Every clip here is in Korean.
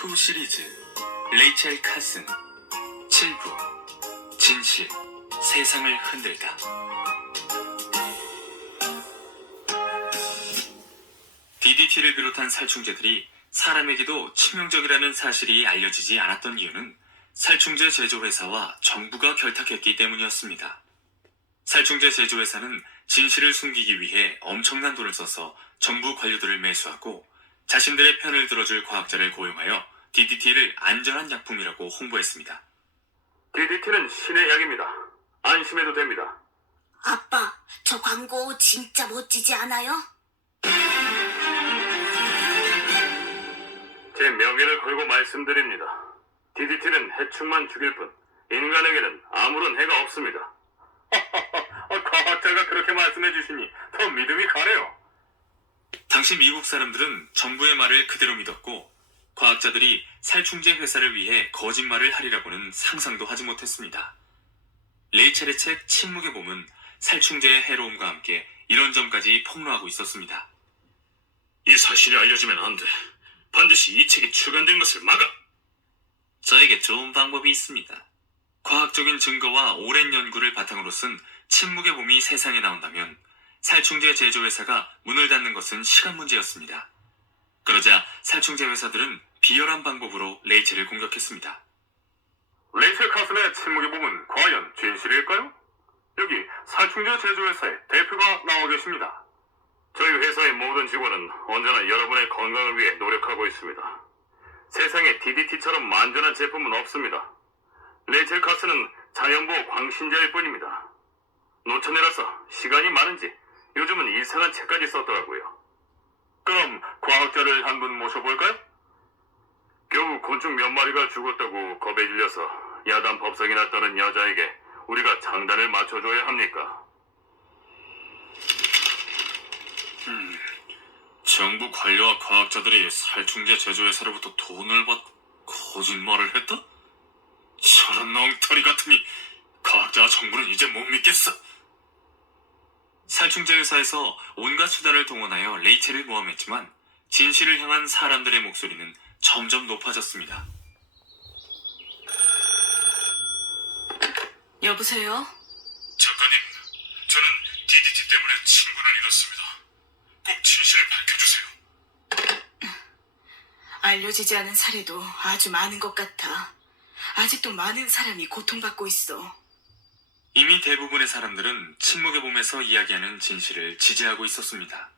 후 시리즈 레이첼 카슨 7부 진실 세상을 흔들다. DDT를 비롯한 살충제들이 사람에게도 치명적이라는 사실이 알려지지 않았던 이유는 살충제 제조회사와 정부가 결탁했기 때문이었습니다. 살충제 제조회사는 진실을 숨기기 위해 엄청난 돈을 써서 정부 관료들을 매수하고 자신들의 편을 들어줄 과학자를 고용하여 DDT를 안전한 약품이라고 홍보했습니다. DDT는 신의 약입니다. 안심해도 됩니다. 아빠, 저 광고 진짜 멋지지 않아요? 제 명예를 걸고 말씀드립니다. DDT는 해충만 죽일 뿐 인간에게는 아무런 해가 없습니다. 과학자가 그렇게 말씀해 주시니 더 믿음이 가네요. 당시 미국 사람들은 정부의 말을 그대로 믿었고 과학자들이 살충제 회사를 위해 거짓말을 하리라고는 상상도 하지 못했습니다. 레이첼의 책 침묵의 봄은 살충제의 해로움과 함께 이런 점까지 폭로하고 있었습니다. 이 사실이 알려지면 안 돼. 반드시 이 책이 출간된 것을 막아. 저에게 좋은 방법이 있습니다. 과학적인 증거와 오랜 연구를 바탕으로 쓴 침묵의 봄이 세상에 나온다면 살충제 제조회사가 문을 닫는 것은 시간 문제였습니다. 그러자 살충제 회사들은 비열한 방법으로 레이첼을 공격했습니다. 레이첼 카슨의 침묵의 봄은 과연 진실일까요? 여기 살충제 제조회사의 대표가 나와 계십니다. 저희 회사의 모든 직원은 언제나 여러분의 건강을 위해 노력하고 있습니다. 세상에 DDT처럼 안전한 제품은 없습니다. 레이첼 카슨은 자연보호 광신자일 뿐입니다. 노처녀라서 시간이 많은지 요즘은 이상한 책까지 썼더라고요. 그럼 과학자를 한 분 모셔볼까요? 겨우 곤충 몇 마리가 죽었다고 겁에 질려서 야단 법석이나 떠는 여자에게 우리가 장단을 맞춰줘야 합니까? 정부 관료와 과학자들이 살충제 제조회사로부터 돈을 받고 거짓말을 했다? 저런 엉터리 같으니 과학자와 정부는 이제 못 믿겠어. 살충제 회사에서 온갖 수단을 동원하여 레이첼을 모함했지만 진실을 향한 사람들의 목소리는 점점 높아졌습니다. 여보세요? 작가님, 저는 DDT 때문에 친구를 잃었습니다. 꼭 진실을 밝혀주세요. 알려지지 않은 사례도 아주 많은 것 같아. 아직도 많은 사람이 고통받고 있어. 이미 대부분의 사람들은 침묵의 봄에서 이야기하는 진실을 지지하고 있었습니다.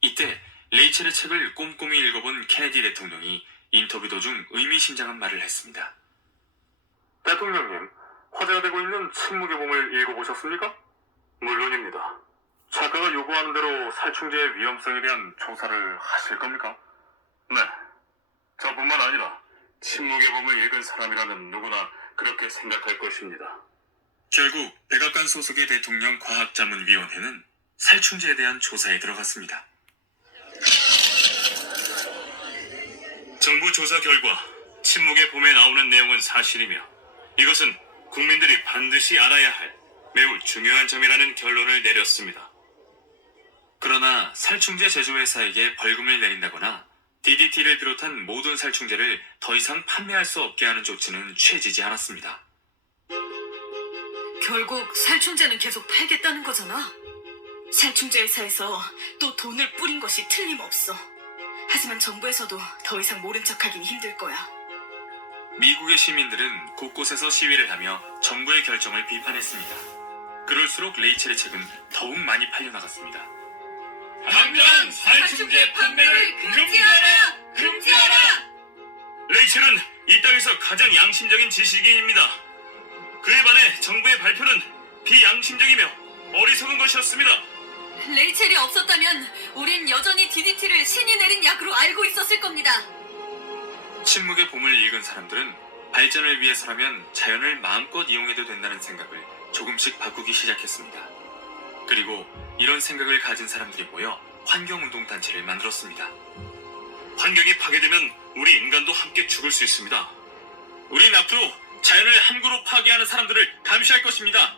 이때 레이첼의 책을 꼼꼼히 읽어본 케네디 대통령이 인터뷰 도중 의미심장한 말을 했습니다. 대통령님, 화제가 되고 있는 침묵의 봄을 읽어보셨습니까? 물론입니다. 작가가 요구하는 대로 살충제의 위험성에 대한 조사를 하실 겁니까? 네. 저뿐만 아니라 침묵의 봄을 읽은 사람이라면 누구나 그렇게 생각할 것입니다. 결국 백악관 소속의 대통령 과학자문위원회는 살충제에 대한 조사에 들어갔습니다. 정부 조사 결과 침묵의 봄에 나오는 내용은 사실이며 이것은 국민들이 반드시 알아야 할 매우 중요한 점이라는 결론을 내렸습니다. 그러나 살충제 제조회사에게 벌금을 내린다거나 DDT를 비롯한 모든 살충제를 더 이상 판매할 수 없게 하는 조치는 취해지지 않았습니다. 결국 살충제는 계속 팔겠다는 거잖아. 살충제 회사에서 또 돈을 뿌린 것이 틀림없어. 하지만 정부에서도 더 이상 모른 척하긴 힘들 거야. 미국의 시민들은 곳곳에서 시위를 하며 정부의 결정을 비판했습니다. 그럴수록 레이첼의 책은 더욱 많이 팔려나갔습니다. 당장 살충제 판매를 금지하라! 금지하라! 레이첼은 이 땅에서 가장 양심적인 지식인입니다. 그에 반해 정부의 발표는 비양심적이며 어리석은 것이었습니다. 레이첼이 없었다면 우린 여전히 DDT를 신이 내린 약으로 알고 있었을 겁니다. 침묵의 봄을 읽은 사람들은 발전을 위해서라면 자연을 마음껏 이용해도 된다는 생각을 조금씩 바꾸기 시작했습니다. 그리고 이런 생각을 가진 사람들이 모여 환경운동단체를 만들었습니다. 환경이 파괴되면 우리 인간도 함께 죽을 수 있습니다. 우린 앞으로 자연을 함부로 파괴하는 사람들을 감시할 것입니다.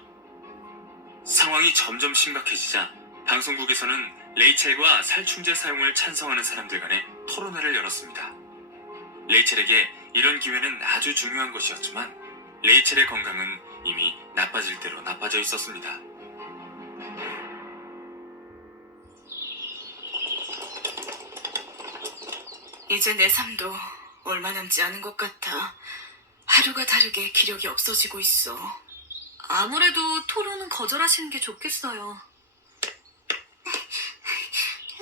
상황이 점점 심각해지자 방송국에서는 레이첼과 살충제 사용을 찬성하는 사람들 간의 토론회를 열었습니다. 레이첼에게 이런 기회는 아주 중요한 것이었지만 레이첼의 건강은 이미 나빠질 대로 나빠져 있었습니다. 이제 내 삶도 얼마 남지 않은 것 같아. 하루가 다르게 기력이 없어지고 있어. 아무래도 토론은 거절하시는 게 좋겠어요.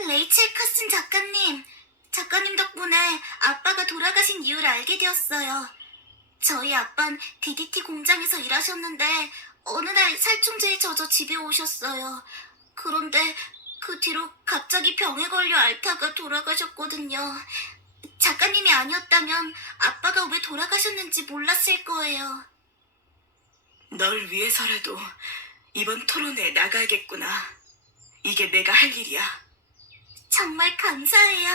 레이첼 카슨 작가님, 작가님 덕분에 아빠가 돌아가신 이유를 알게 되었어요. 저희 아빤 DDT 공장에서 일하셨는데 어느 날 살충제에 젖어 집에 오셨어요. 그런데 그 뒤로 갑자기 병에 걸려 앓다가 돌아가셨거든요. 작가님이 아니었다면 아빠가 왜 돌아가셨는지 몰랐을 거예요. 널 위해서라도 이번 토론에 나가야겠구나. 이게 내가 할 일이야. 정말 감사해요.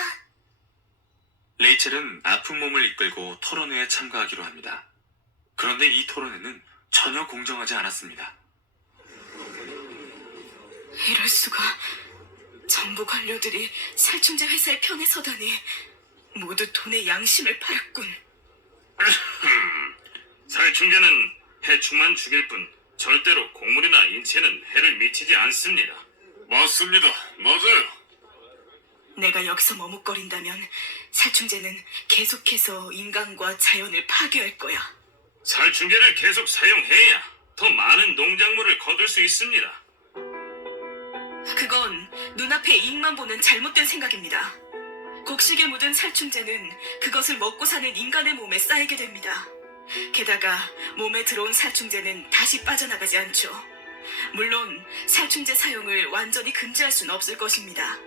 레이첼은 아픈 몸을 이끌고 토론회에 참가하기로 합니다. 그런데 이 토론회는 전혀 공정하지 않았습니다. 이럴 수가. 정부 관료들이 살충제 회사의 편에 서다니. 모두 돈의 양심을 팔았군. 살충제는 해충만 죽일 뿐 절대로 곡물이나 인체는 해를 미치지 않습니다. 맞습니다. 맞아요. 내가 여기서 머뭇거린다면 살충제는 계속해서 인간과 자연을 파괴할 거야. 살충제를 계속 사용해야 더 많은 농작물을 거둘 수 있습니다. 그건 눈앞에 이익만 보는 잘못된 생각입니다. 곡식에 묻은 살충제는 그것을 먹고 사는 인간의 몸에 쌓이게 됩니다. 게다가 몸에 들어온 살충제는 다시 빠져나가지 않죠. 물론 살충제 사용을 완전히 금지할 수는 없을 것입니다.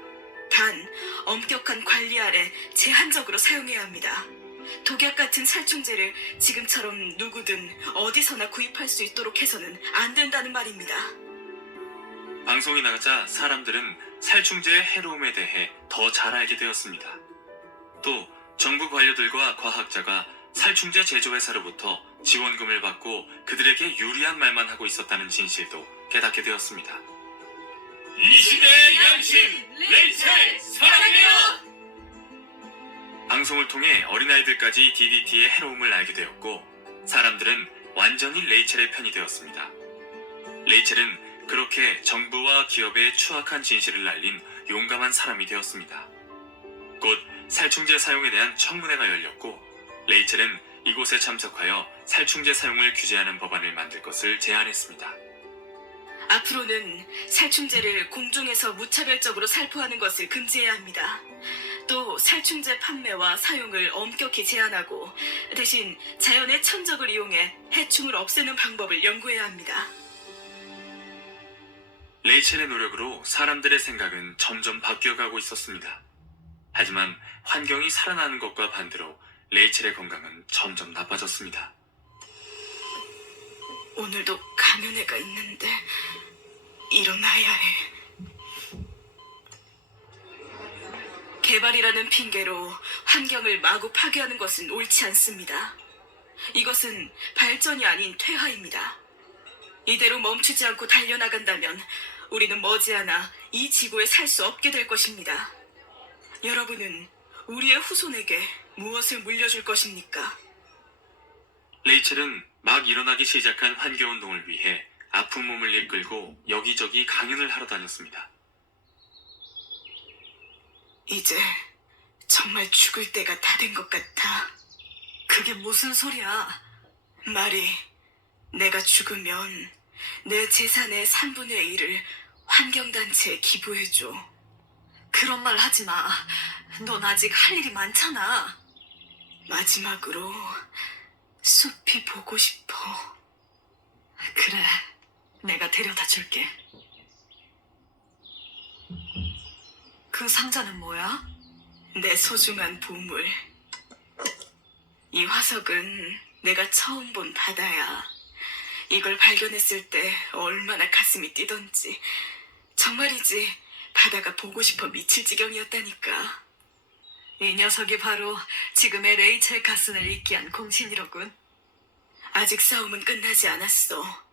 단 엄격한 관리 아래 제한적으로 사용해야 합니다. 독약 같은 살충제를 지금처럼 누구든 어디서나 구입할 수 있도록 해서는 안 된다는 말입니다. 방송이 나가자 사람들은 살충제의 해로움에 대해 더 잘 알게 되었습니다. 또 정부 관료들과 과학자가 살충제 제조회사로부터 지원금을 받고 그들에게 유리한 말만 하고 있었다는 진실도 깨닫게 되었습니다. 이 시대의 양심, 레이첼 사랑해요! 방송을 통해 어린아이들까지 DDT의 해로움을 알게 되었고 사람들은 완전히 레이첼의 편이 되었습니다. 레이첼은 그렇게 정부와 기업의 추악한 진실을 알린 용감한 사람이 되었습니다. 곧 살충제 사용에 대한 청문회가 열렸고 레이첼은 이곳에 참석하여 살충제 사용을 규제하는 법안을 만들 것을 제안했습니다. 앞으로는 살충제를 공중에서 무차별적으로 살포하는 것을 금지해야 합니다. 또 살충제 판매와 사용을 엄격히 제한하고 대신 자연의 천적을 이용해 해충을 없애는 방법을 연구해야 합니다. 레이첼의 노력으로 사람들의 생각은 점점 바뀌어가고 있었습니다. 하지만 환경이 살아나는 것과 반대로 레이첼의 건강은 점점 나빠졌습니다. 오늘도 강연회가 있는데 일어나야 해. 개발이라는 핑계로 환경을 마구 파괴하는 것은 옳지 않습니다. 이것은 발전이 아닌 퇴화입니다. 이대로 멈추지 않고 달려나간다면 우리는 머지않아 이 지구에 살 수 없게 될 것입니다. 여러분은 우리의 후손에게 무엇을 물려줄 것입니까? 레이첼은 막 일어나기 시작한 환경운동을 위해 아픈 몸을 이끌고 여기저기 강연을 하러 다녔습니다. 이제 정말 죽을 때가 다 된 것 같아. 그게 무슨 소리야? 말이 내가 죽으면 내 재산의 3분의 1을 환경단체에 기부해줘. 그런 말 하지 마. 넌 아직 할 일이 많잖아. 마지막으로 숲이 보고 싶어. 그래, 내가 데려다 줄게. 그 상자는 뭐야? 내 소중한 보물. 이 화석은 내가 처음 본 바다야. 이걸 발견했을 때 얼마나 가슴이 뛰던지. 정말이지 바다가 보고 싶어 미칠 지경이었다니까. 이 녀석이 바로 지금의 레이첼 카슨을 잇게 한 공신이로군. 아직 싸움은 끝나지 않았어.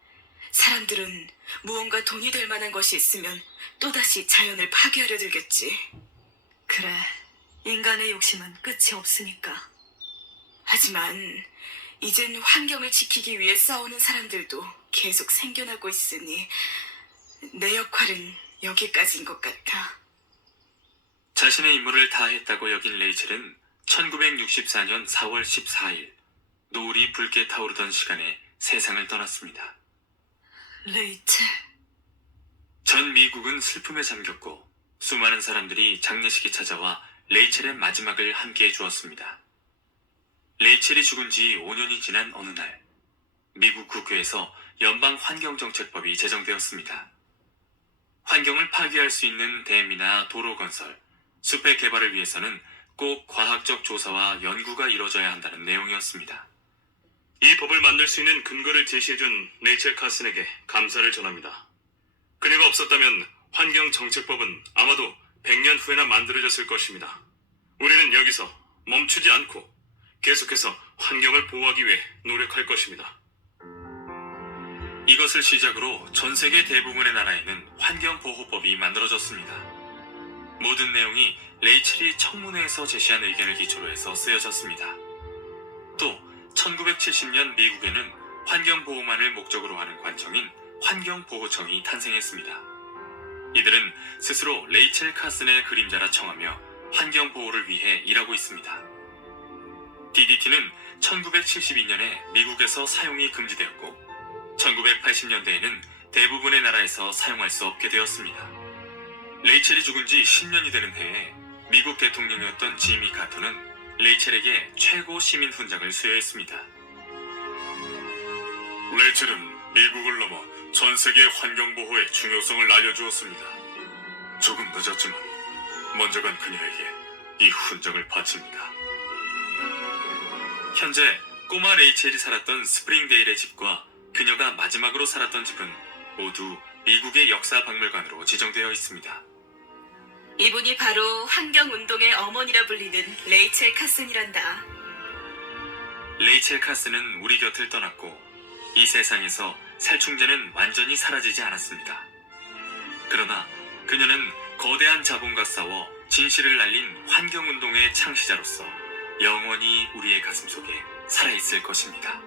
사람들은 무언가 돈이 될 만한 것이 있으면 또다시 자연을 파괴하려 들겠지. 그래, 인간의 욕심은 끝이 없으니까. 하지만 이젠 환경을 지키기 위해 싸우는 사람들도 계속 생겨나고 있으니 내 역할은 여기까지인 것 같아. 자신의 임무를 다 했다고 여긴 레이첼은 1964년 4월 14일 노을이 붉게 타오르던 시간에 세상을 떠났습니다. 레이첼, 전 미국은 슬픔에 잠겼고 수많은 사람들이 장례식에 찾아와 레이첼의 마지막을 함께해 주었습니다. 레이첼이 죽은 지 5년이 지난 어느 날, 미국 국회에서 연방 환경정책법이 제정되었습니다. 환경을 파괴할 수 있는 댐이나 도로 건설, 숲의 개발을 위해서는 꼭 과학적 조사와 연구가 이루어져야 한다는 내용이었습니다. 이 법을 만들 수 있는 근거를 제시해준 레이첼 카슨에게 감사를 전합니다. 그녀가 없었다면 환경정책법은 아마도 100년 후에나 만들어졌을 것입니다. 우리는 여기서 멈추지 않고 계속해서 환경을 보호하기 위해 노력할 것입니다. 이것을 시작으로 전 세계 대부분의 나라에는 환경보호법이 만들어졌습니다. 모든 내용이 레이첼이 청문회에서 제시한 의견을 기초로 해서 쓰여졌습니다. 또 1970년 미국에는 환경보호만을 목적으로 하는 관청인 환경보호청이 탄생했습니다. 이들은 스스로 레이첼 카슨의 그림자라 청하며 환경보호를 위해 일하고 있습니다. DDT는 1972년에 미국에서 사용이 금지되었고 1980년대에는 대부분의 나라에서 사용할 수 없게 되었습니다. 레이첼이 죽은 지 10년이 되는 해에 미국 대통령이었던 지미 카터는 레이첼에게 최고 시민 훈장을 수여했습니다. 레이첼은 미국을 넘어 전 세계 환경보호의 중요성을 알려주었습니다. 조금 늦었지만 먼저 간 그녀에게 이 훈장을 바칩니다. 현재 꼬마 레이첼이 살았던 스프링데일의 집과 그녀가 마지막으로 살았던 집은 모두 미국의 역사박물관으로 지정되어 있습니다. 이분이 바로 환경운동의 어머니라 불리는 레이첼 카슨이란다. 레이첼 카슨은 우리 곁을 떠났고 이 세상에서 살충제는 완전히 사라지지 않았습니다. 그러나 그녀는 거대한 자본과 싸워 진실을 날린 환경운동의 창시자로서 영원히 우리의 가슴 속에 살아있을 것입니다.